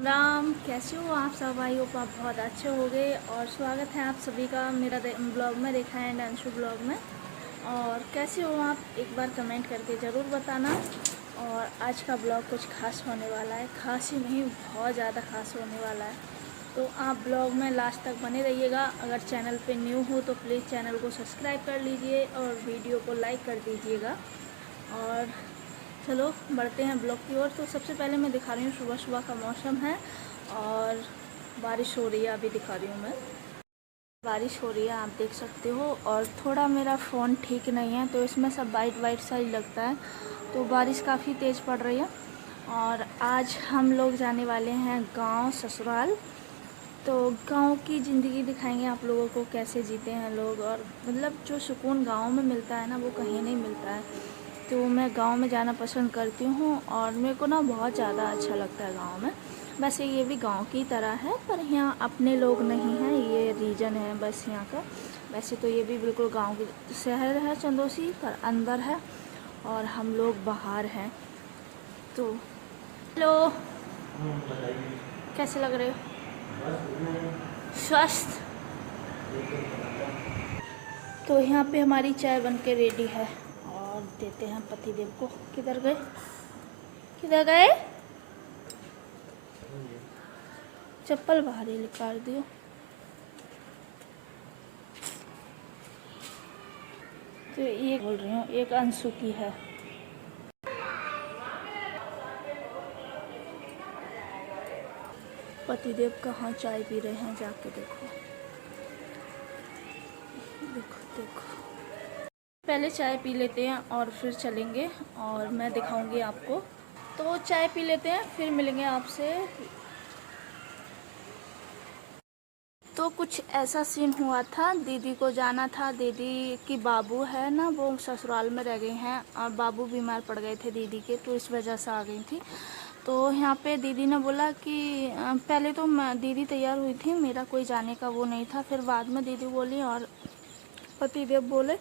राम, कैसे हो आप सब? आई होप आप बहुत अच्छे हो गए। और स्वागत है आप सभी का मेरा ब्लॉग में, रेखा एंड अंशु ब्लॉग में। और कैसे हो आप, एक बार कमेंट करके ज़रूर बताना। और आज का ब्लॉग कुछ खास होने वाला है, खास ही नहीं बहुत ज़्यादा खास होने वाला है। तो आप ब्लॉग में लास्ट तक बने रहिएगा। अगर चैनल पे न्यू हो तो प्लीज़ चैनल को सब्सक्राइब कर लीजिए और वीडियो को लाइक कर दीजिएगा। और चलो बढ़ते हैं ब्लॉग की ओर। तो सबसे पहले मैं दिखा रही हूँ, सुबह सुबह का मौसम है और बारिश हो रही है। अभी दिखा रही हूँ मैं, बारिश हो रही है, आप देख सकते हो। और थोड़ा मेरा फ़ोन ठीक नहीं है तो इसमें सब वाइट वाइट सा ही लगता है। तो बारिश काफ़ी तेज़ पड़ रही है। और आज हम लोग जाने वाले हैं गांव, ससुराल। तो गांव की ज़िंदगी दिखाएंगे आप लोगों को, कैसे जीते हैं लोग। और मतलब जो सुकून गांव में मिलता है ना, वो कहीं नहीं मिलता है। तो मैं गांव में जाना पसंद करती हूँ और मेरे को ना बहुत ज़्यादा अच्छा लगता है गांव में। वैसे ये भी गांव की तरह है, पर यहाँ अपने लोग नहीं हैं, ये रीजन है बस यहाँ का। वैसे तो ये भी बिल्कुल गांव की शहर है चंदौसी, पर अंदर है और हम लोग बाहर हैं। तो हेलो, कैसे लग रहे हो? स्वस्थ। तो यहाँ पे हमारी चाय बन के रेडी है और देते हैं पतिदेव को। किधर गए, किधर गए? चप्पल बाहर ही निकाल दियो। तो ये बोल रही हूँ, एक अंशु की है। पतिदेव कहाँ चाय पी रहे हैं, जाके देखो। देखो देखो, पहले चाय पी लेते हैं और फिर चलेंगे और मैं दिखाऊंगी आपको। तो चाय पी लेते हैं, फिर मिलेंगे आपसे। तो कुछ ऐसा सीन हुआ था, दीदी को जाना था। दीदी की बाबू है ना, वो ससुराल में रह गई हैं और बाबू बीमार पड़ गए थे दीदी के, तो इस वजह से आ गई थी। तो यहाँ पे दीदी ने बोला कि पहले तो दीदी तैयार हुई थी, मेरा कोई जाने का वो नहीं था। फिर बाद में दीदी बोली और पतिदेव बोले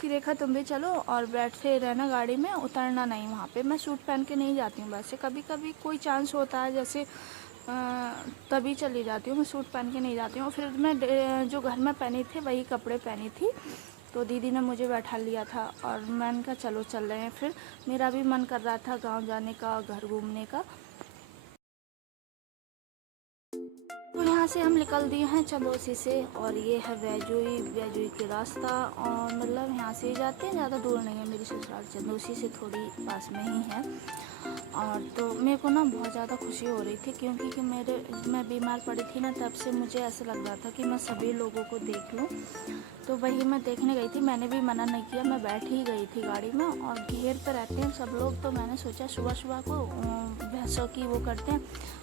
कि रेखा तुम भी चलो और बैठे रहना गाड़ी में, उतरना नहीं वहाँ पे। मैं सूट पहन के नहीं जाती हूँ, वैसे कभी कभी कोई चांस होता है जैसे तभी चली जाती हूँ। मैं सूट पहन के नहीं जाती हूँ। फिर मैं जो घर में पहनी थी वही कपड़े पहनी थी। तो दीदी ने मुझे बैठा लिया था और मैंने कहा चलो चल रहे हैं। फिर मेरा भी मन कर रहा था गांव जाने का, घर घूमने का। तो यहाँ से हम निकल दिए हैं चंदौसी से और ये है वैजुई के रास्ता। और मतलब यहाँ से ही जाते हैं, ज़्यादा दूर नहीं है। मेरी ससुराल चंदौसी से थोड़ी पास में ही है। और तो मेरे को ना बहुत ज़्यादा खुशी हो रही थी, क्योंकि कि मैं बीमार पड़ी थी ना, तब से मुझे ऐसा लग रहा था कि मैं सभी लोगों को देख लूँ। तो वही मैं देखने गई थी। मैंने भी मना नहीं किया, मैं बैठ ही गई थी गाड़ी में। और घेर पे रहते हैं सब लोग, तो मैंने सोचा सुबह सुबह को भैंसों की वो करते हैं,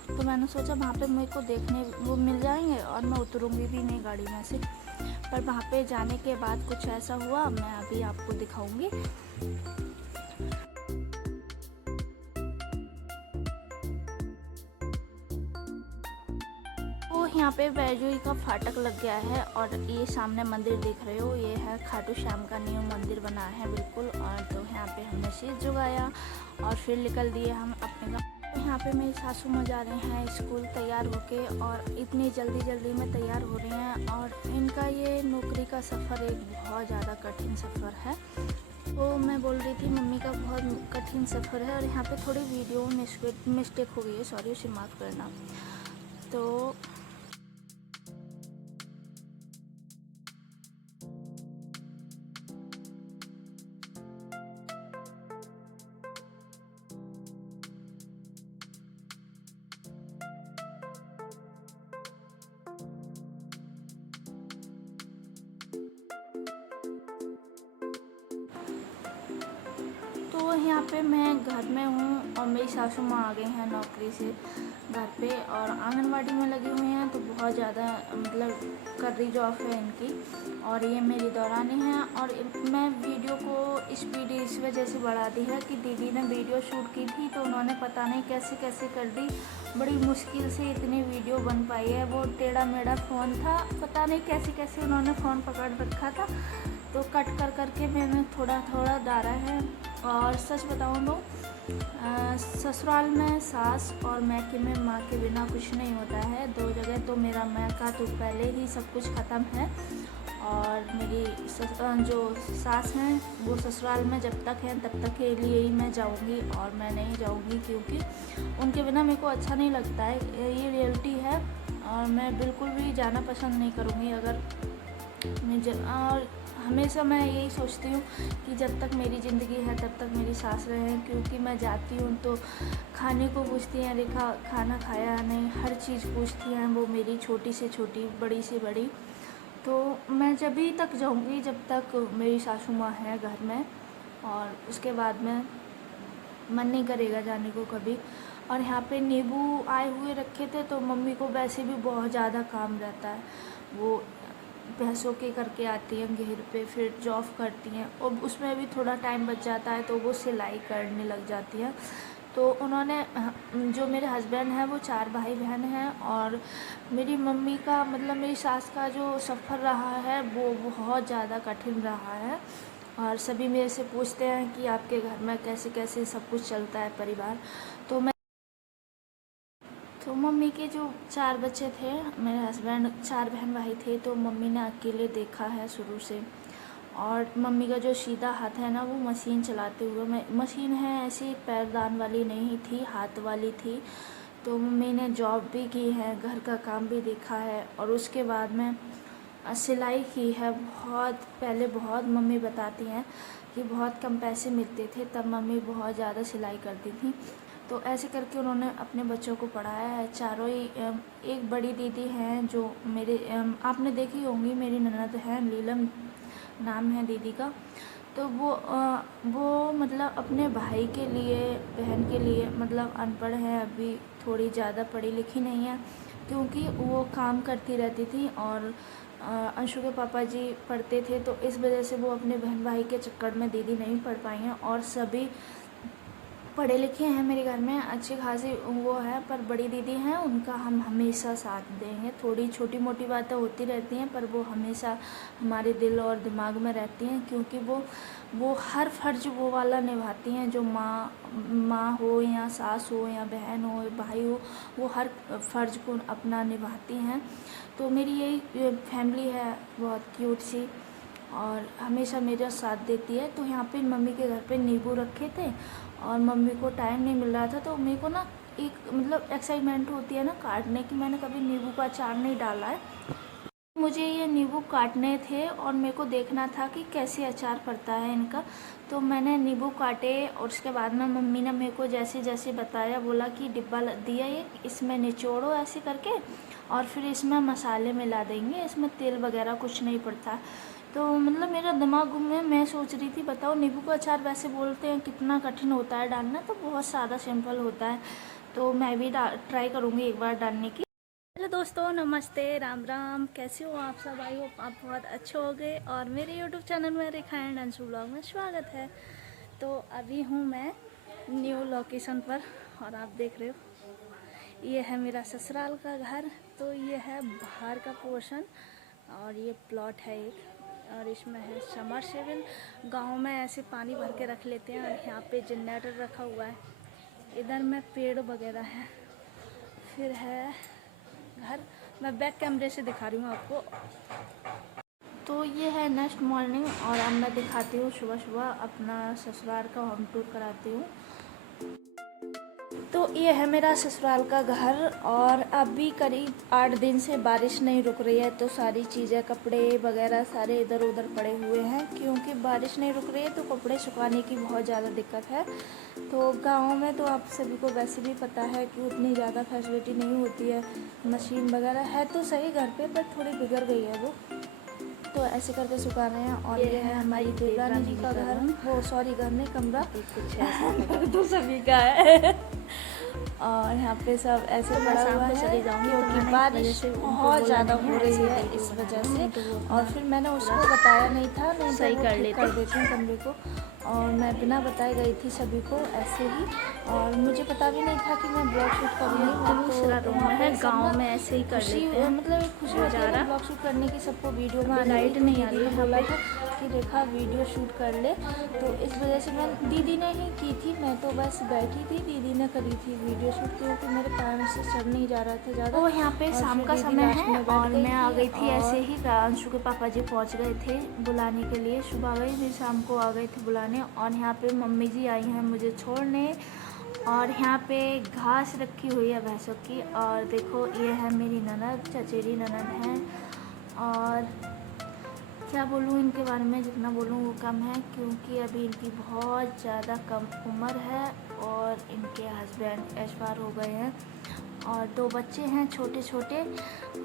तो मैंने सोचा वहाँ पे मेरे को देखने वो मिल जाएंगे और मैं उतरूँगी भी नहीं गाड़ी में से। पर वहाँ पे जाने के बाद कुछ ऐसा हुआ, मैं अभी आपको दिखाऊँगी। तो यहाँ पे वैजुई का फाटक लग गया है और ये सामने मंदिर देख रहे हो, ये है खाटू श्याम का न्यू मंदिर बना है बिल्कुल। और तो यहाँ पे हमने शीश झुकाया और फिर निकल दिए हम अपने गाँव। तो यहाँ पे मेरी सासू माँ जा रहे हैं स्कूल तैयार होके, और इतनी जल्दी में तैयार हो रही हैं। और इनका ये नौकरी का सफ़र एक बहुत ज़्यादा कठिन सफ़र है। तो मैं बोल रही थी मम्मी का बहुत कठिन सफ़र है। और यहाँ पे थोड़ी वीडियो में मिस्टेक हो गई है, सॉरी, उसे माफ़ करना। तो यहाँ पे मैं घर में हूँ और मेरी सासू माँ आ गई हैं नौकरी से घर पे और आंगनवाड़ी में लगी हुई हैं। तो बहुत ज़्यादा मतलब कर रही जॉब है इनकी। और ये मेरी दौरानी हैं। और मैं वीडियो को स्पीड इस वजह से बढ़ा दी है कि दीदी ने वीडियो शूट की थी, तो उन्होंने पता नहीं कैसे कैसे कर दी, बड़ी मुश्किल से इतनी वीडियो बन पाई है। वो टेढ़ा मेढ़ा फ़ोन था, पता नहीं कैसे कैसे उन्होंने फ़ोन पकड़ रखा था, तो कट कर करके मैंने थोड़ा थोड़ा डाला है। और सच बताऊँ तो ससुराल में सास और मैके में माँ के बिना कुछ नहीं होता है। 2 जगह तो मेरा मैका तो पहले ही सब कुछ ख़त्म है, और मेरी जो सास हैं वो ससुराल में जब तक हैं तब तक के लिए ही मैं जाऊंगी, और मैं नहीं जाऊंगी क्योंकि उनके बिना मेरे को अच्छा नहीं लगता है। ये रियलिटी है, और मैं बिल्कुल भी जाना पसंद नहीं करूँगी। अगर और हमेशा मैं यही सोचती हूँ कि जब तक मेरी ज़िंदगी है तब तक मेरी सास रहें, क्योंकि मैं जाती हूँ तो खाने को पूछती हैं, रेखा खाना खाया नहीं, हर चीज़ पूछती हैं वो मेरी, छोटी से छोटी बड़ी से बड़ी। तो मैं जब भी तक जाऊँगी जब तक मेरी सासू माँ है घर में, और उसके बाद में मन नहीं करेगा जाने को कभी। और यहाँ पे नींबू आए हुए रखे थे, तो मम्मी को वैसे भी बहुत ज़्यादा काम रहता है। वो भैंसों के करके आती हैं घेर पे, फिर जॉब करती हैं, और उसमें भी थोड़ा टाइम बच जाता है तो वो सिलाई करने लग जाती हैं। तो उन्होंने, जो मेरे हस्बैंड हैं वो 4 भाई बहन हैं, और मेरी मम्मी का मतलब मेरी सास का जो सफ़र रहा है वो बहुत ज़्यादा कठिन रहा है। और सभी मेरे से पूछते हैं कि आपके घर में कैसे कैसे सब कुछ चलता है परिवार। तो मम्मी के जो 4 बच्चे थे, मेरे हस्बैंड 4 बहन भाई थे, तो मम्मी ने अकेले देखा है शुरू से। और मम्मी का जो सीधा हाथ है ना वो मशीन चलाते हुए, मशीन है ऐसी पैरदान वाली नहीं थी, हाथ वाली थी। तो मम्मी ने जॉब भी की है, घर का काम भी देखा है, और उसके बाद में सिलाई की है। बहुत पहले बहुत मम्मी बताती हैं कि बहुत कम पैसे मिलते थे, तब मम्मी बहुत ज़्यादा सिलाई करती थी। तो ऐसे करके उन्होंने अपने बच्चों को पढ़ाया है, चारों ही। एक बड़ी दीदी हैं जो मेरे, आपने देखी होंगी, मेरी ननद है, नीलम नाम है दीदी का। तो वो मतलब अपने भाई के लिए, बहन के लिए, मतलब अनपढ़ है अभी, थोड़ी ज़्यादा पढ़ी लिखी नहीं है, क्योंकि वो काम करती रहती थी, और अंशु के पापा जी पढ़ते थे, तो इस वजह से वो अपने बहन भाई के चक्कर में दीदी नहीं पढ़ पाई हैं। और सभी पढ़े लिखे हैं मेरे घर में, अच्छी खासी वो है, पर बड़ी दीदी हैं उनका हम हमेशा साथ देंगे। थोड़ी छोटी मोटी बातें होती रहती हैं, पर वो हमेशा हमारे दिल और दिमाग में रहती हैं, क्योंकि वो हर फ़र्ज वो वाला निभाती हैं जो माँ हो या सास हो या बहन हो भाई हो, वो हर फ़र्ज को अपना निभाती हैं। तो मेरी यही फैमिली है, बहुत क्यूट सी, और हमेशा मेरा साथ देती है। तो यहाँ पे मम्मी के घर पे नींबू रखे थे, और मम्मी को टाइम नहीं मिल रहा था, तो मेरे को ना एक मतलब एक्साइटमेंट होती है ना काटने की। मैंने कभी नींबू का अचार नहीं डाला है, मुझे ये नींबू काटने थे, और मेरे को देखना था कि कैसे अचार पड़ता है इनका। तो मैंने नींबू काटे, और उसके बाद में मम्मी ने मेरे को जैसे जैसे बताया, बोला कि डिब्बा दिया ये, इसमें निचोड़ो ऐसे करके, और फिर इसमें मसाले मिला देंगे, इसमें तेल वगैरह कुछ नहीं पड़ता। तो मतलब मेरा दिमाग घूम में, मैं सोच रही थी बताओ नींबू का अचार वैसे बोलते हैं कितना कठिन होता है डालना, तो बहुत सादा सिंपल होता है। तो मैं भी ट्राई करूँगी एक बार डालने की। हेलो दोस्तों, नमस्ते, राम राम, कैसे हो आप सब? आई होप आप बहुत अच्छे हो गए, और मेरे यूट्यूब चैनल में रेखा एंड अंशु ब्लॉग में स्वागत है। तो अभी हूँ मैं न्यू लोकेशन पर, और आप देख रहे हो ये है मेरा ससुराल का घर। तो ये है बाहर का पोर्शन, और ये प्लॉट है एक, और इसमें है समरसेबल। गांव में ऐसे पानी भर के रख लेते हैं, और यहाँ पे जनरेटर रखा हुआ है। इधर में पेड़ वगैरह है, फिर है घर। मैं बैक कैमरे से दिखा रही हूँ आपको। तो ये है नेक्स्ट मॉर्निंग, और अब मैं दिखाती हूँ सुबह सुबह अपना ससुराल का होम टूर कराती हूँ। तो ये है मेरा ससुराल का घर, और अभी करीब 8 दिन से बारिश नहीं रुक रही है, तो सारी चीज़ें, कपड़े वगैरह सारे इधर उधर पड़े हुए हैं, क्योंकि बारिश नहीं रुक रही है तो कपड़े सुखाने की बहुत ज़्यादा दिक्कत है। तो गांव में तो आप सभी को वैसे भी पता है कि उतनी ज़्यादा फैसिलिटी नहीं होती है, मशीन वगैरह है तो सही घर पे, पर थोड़ी बिगड़ गई है वो। तो ऐसे करके सुखा रहे हैं। और ये है हमारी देवरानी जी का घर, वो सॉरी घर नहीं, कमरा कुछ ऐसा तो सभी का है। और यहाँ पे सब ऐसे पड़ा हुआ है, क्योंकि बारिश बहुत ज़्यादा हो रही है इस वजह से। और फिर मैंने उसको बताया नहीं था, मैं सही कर देती हूँ कमरे को। और मैं बिना बताए गई थी सभी को ऐसे ही, और मुझे पता भी नहीं था कि मैं ब्लॉग शूट करूँगी। मैं दूसरा रूम है, गांव में ऐसे ही कर लेते हैं, मतलब एक खुशी होती है ब्लॉग शूट करने की, सबको वीडियो में लाइट नहीं आ रही है। बोला था कि रेखा वीडियो शूट कर ले, तो इस वजह से मैं दीदी ने ही की थी, मैं तो बस बैठी थी, दीदी ने करी थी वीडियो शूट, क्योंकि मेरे पैर से चढ़ नहीं जा रहा था ज़्यादा। तो यहाँ पे शाम का समय है और मैं आ गई थी ऐसे ही। अंशु के पापा जी पहुँच गए थे बुलाने के लिए, सुबह गई थी, शाम को आ गए थे बुलाने। और यहाँ पे मम्मी जी आई हैं मुझे छोड़ने, और यहाँ पे घास रखी हुई है भैंसों की। और देखो ये है मेरी ननद, चचेरी ननद हैं। और क्या बोलूँ इनके बारे में, जितना बोलूँ वो कम है, क्योंकि अभी इनकी बहुत ज़्यादा कम उम्र है और इनके हस्बैंड एक्सपायर हो गए हैं, और 2 बच्चे हैं छोटे छोटे।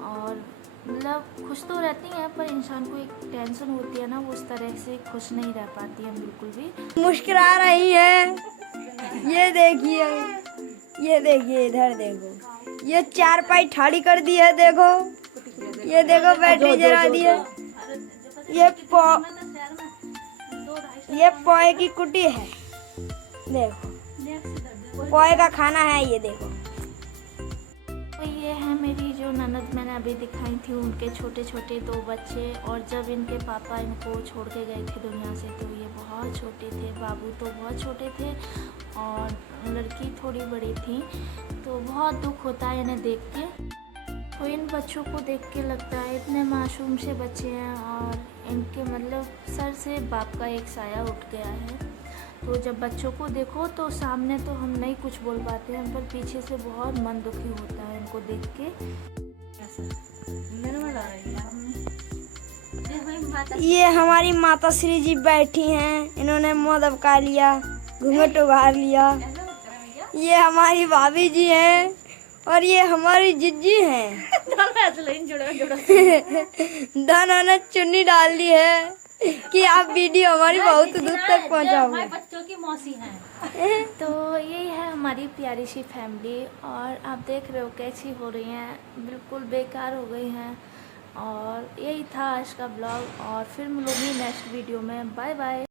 और मतलब खुश तो रहती हैं, पर इंसान को एक टेंशन होती है ना, वो उस तरह से खुश नहीं रह पाती है बिल्कुल भी। मुस्कुरा रही है, ये देखिए, ये देखिए, इधर देखो, ये 4 पाई ठाड़ी कर दी है, देखो, ये देखो बैटरी जला दी है। ये पोए की कुटी है, देखो पोए का खाना है, ये देखो। तो ये है मेरी जो ननद मैंने अभी दिखाई थी, उनके छोटे छोटे 2 बच्चे। और जब इनके पापा इनको छोड़ के गए थे दुनिया से, तो ये बहुत छोटे थे, बाबू तो बहुत छोटे थे और लड़की थोड़ी बड़ी थी। तो बहुत दुख होता है इन्हें देख के। तो इन बच्चों को देख के लगता है इतने मासूम से बच्चे हैं, और इनके मतलब सर से बाप का एक साया उठ गया है। तो जब बच्चों को देखो तो सामने तो हम नहीं कुछ बोल पाते हैं, पर पीछे से बहुत मन दुखी होता है इनको देख के। ये हमारी माता श्री जी बैठी हैं, इन्होंने मुँह दबका लिया, घूंघट उभार लिया। ये हमारी भाभी जी हैं और ये हमारी जिज्जी हैं। दाना चुन्नी डाल दी है कि आप वीडियो हमारी बहुत दूर तक पहुंचाओगे। बच्चों की मौसी हैं। तो यही है हमारी प्यारी सी फैमिली, और आप देख रहे हो कैसी हो रही हैं, बिल्कुल बेकार हो गई हैं। और यही था आज का ब्लॉग, और फिर मिलूंगी नेक्स्ट वीडियो में। Bye bye.